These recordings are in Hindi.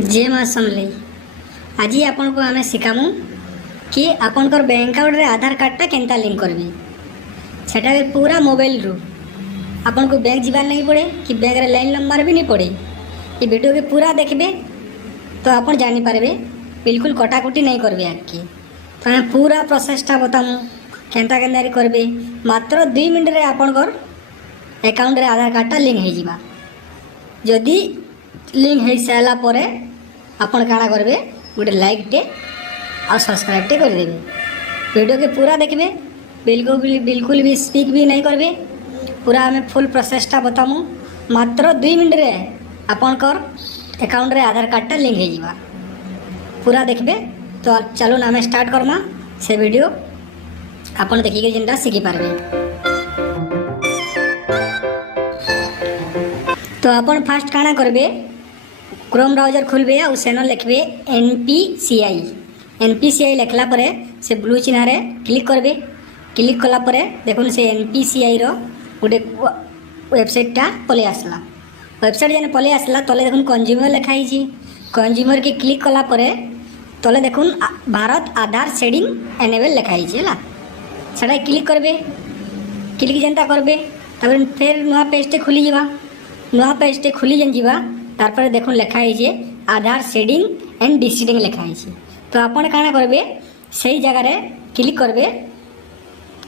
जय मां समलेई। आज आपन को आमे शिखामु कि आपनकर बैंक अकाउंट रे आधार कार्ड टा केनता लिंक करबे। सेटा पूरा मोबाइल रू आपन को बैंक जीवार नहीं पड़े कि बैंक रे लाइन नंबर भी नहीं पड़े। ये वीडियो के पूरा देखबे तो आपन जानी पारबे, बिल्कुल कटाकुटी नहीं करबे आके। तो हम पूरा प्रोसेसटा बतामु केनता केनता रे करबे। मात्र 2 मिनट रे आपनकर अकाउंट रे आधार कार्ड टा लिंक हो जिबा। जदि लिंक हो सारा पर आपन काଣା करबे, गोटे लाइक टे और सब्सक्राइब टे कर देबे। वीडियो के पूरा देखबे, बिल्कुल भी स्पीक भी नहीं करबे। पूरा हमें फुल प्रोसेसटा बतामु। मात्र 2 मिनट रे आपनकर अकाउंट रे आधार कार्ड टा लिंक हो जिबा। पूरा देखबे तो चलो ना हमें स्टार्ट करमा से वीडियो। आपन देखि के जिनटा सीखी पारबे। तो अपन फास्ट काଣା करबे, क्रोम ब्राउजर खोलबे और सेन लिखबे एनपीसीआई लिखला परे से ब्लू चिन्ह रे क्लिक करबे। क्लिक कला परे देखुन से एनपीसीआई रो गोटे वेबसाइट टा पले आसला। वेबसाइट जने पले आसला तले देखुन कंज्यूमर लिखा हिची। कंज्यूमर के क्लिक कला परे तले देखुन भारत आधार शेडिंग एनेबल लिखा हिची हला। सेटा क्लिक करबे। क्लिक जनता करबे तब फिर नुआ पेज टे खुली जिबा। नुआ पेज टे खुली जन जिबा तारपर देखुन लिखा है आधार शेडिंग एंड डिसीडिंग लिखा है। तो आपन काଣା करबे सही जगह रे क्लिक करबे।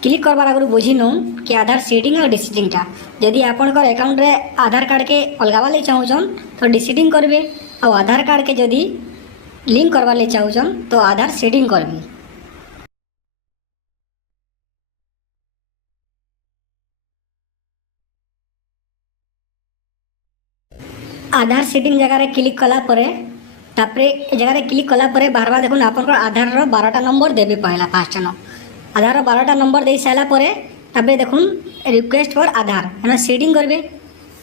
क्लिक करबार आगु बुझी नौ कि आधार शेडिंग और डिसीडिंग टा जदि आपन कर अकाउंट रे आधार कार्ड के अलगावा ले चाहूछन तो डिसीडिंग करबे और आधार कार्ड के जदि लिंक करबा ले चाहूछन तो आधार शेडिंग करबे। आधार सेटिंग जगह रे क्लिक कला परे तापरे जगह रे क्लिक कला परे बार बार देखुन आपन आधार रो 12टा नंबर देबे। पहला फास्ट न आधार रो 12टा नंबर दे साला परे तापरे देखुन रिक्वेस्ट फॉर आधार हम सेटिंग करबे।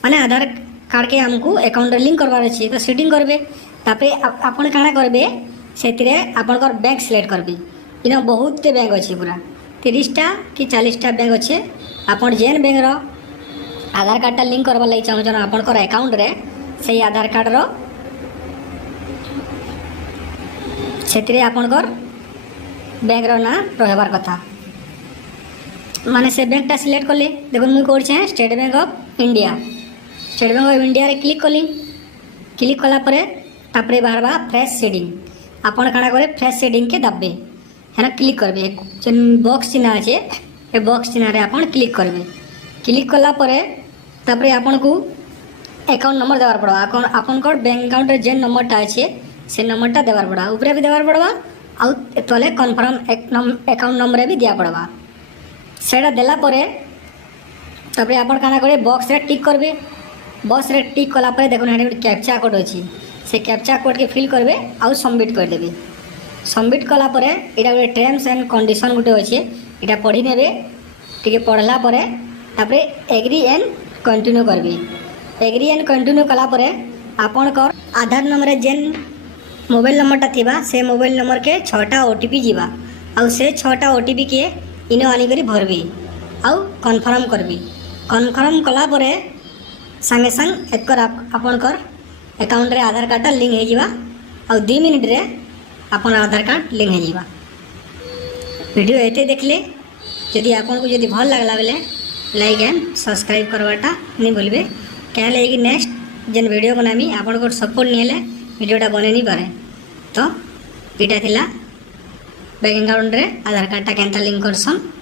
माने आधार कार्ड के हमको अकाउंट रे लिंक करबार अछि तो सेटिंग करबे। तापरे आपन काଣା करबे सेतिरे आपन कर बैंक सिलेक्ट करबे। इनो बहुत बैंक अछि, पूरा 30टा कि 40टा बैंक अछि। आपन जेन बैंक रो आधार कार्ड टा लिंक करबा lai चाहू आपन कर अकाउंट रे से आधार कार्ड रो से आपनकर बैंक रो ना रहबार कथा। माने से बैंक टा सिलेक्ट करले देखो मुई कोड छे state bank of India. State bank of India रे क्लिक कली। क्लिक कला परे तापरे बारबा फ्रेश शेडिंग आपन काଣା करे फ्रेश शेडिंग के दबे हेना क्लिक करबे। जन बॉक्स चिन्ह আছে ए बॉक्स चिन्ह रे आपन क्लिक करबे। क्लिक कला परे तापरे आपन को अकाउंट नंबर देवार पड़वा। आपन को बैंक अकाउंट रे जेन नंबर टा আছে से नंबर टा देवार पड़वा। ऊपर भी देवार पड़वा और तले कन्फर्म अकाउंट नंबर भी दिया पड़वा। सेटा देला परे तबरे आपन काना करे बॉक्स रे टिक करबे। बॉक्स रे टिक कला परे देखुन हेडे कैप्चा कोड अछि से कैप्चा कोड के फिल करबे और सबमिट कर देबे। सबमिट कला परे एटा गोटे टर्म्स एंड कंडीशन गोटे अछि एटा पढी नेबे। टिके पढ़ला परे तबरे एग्री एंड कंटिन्यू करबे। एग्री एंड कंटिन्यू कला परे आपन कर आधार नंबर जेन मोबाइल नंबर टा थिबा से मोबाइल नंबर के 6टा ओटीपी जीवा और से 6टा ओटीपी के इनो आनी करी भरबे और कन्फर्म करबे। कन्फर्म कला परे संगे संग एकर आपन कर अकाउंट रे आधार कार्ड टा लिंक हो जिबा और 2 मिनट रे आपन आधार कार्ड लिंक हो जिबा। वीडियो एते देखले यदि आपन को यदि भल लागला बेले लाइक एंड सब्सक्राइब करवाटा नहीं भूलबे। क्या लगे कि नेक्स्ट जेन वीडियो बनामी आपन को सपोर्ट नहीं हेले वीडियोटा बने नहीं पारे। तो इटा थिला बैंक अकाउंट रे आधार कार्ड टा केनता लिंक करसन।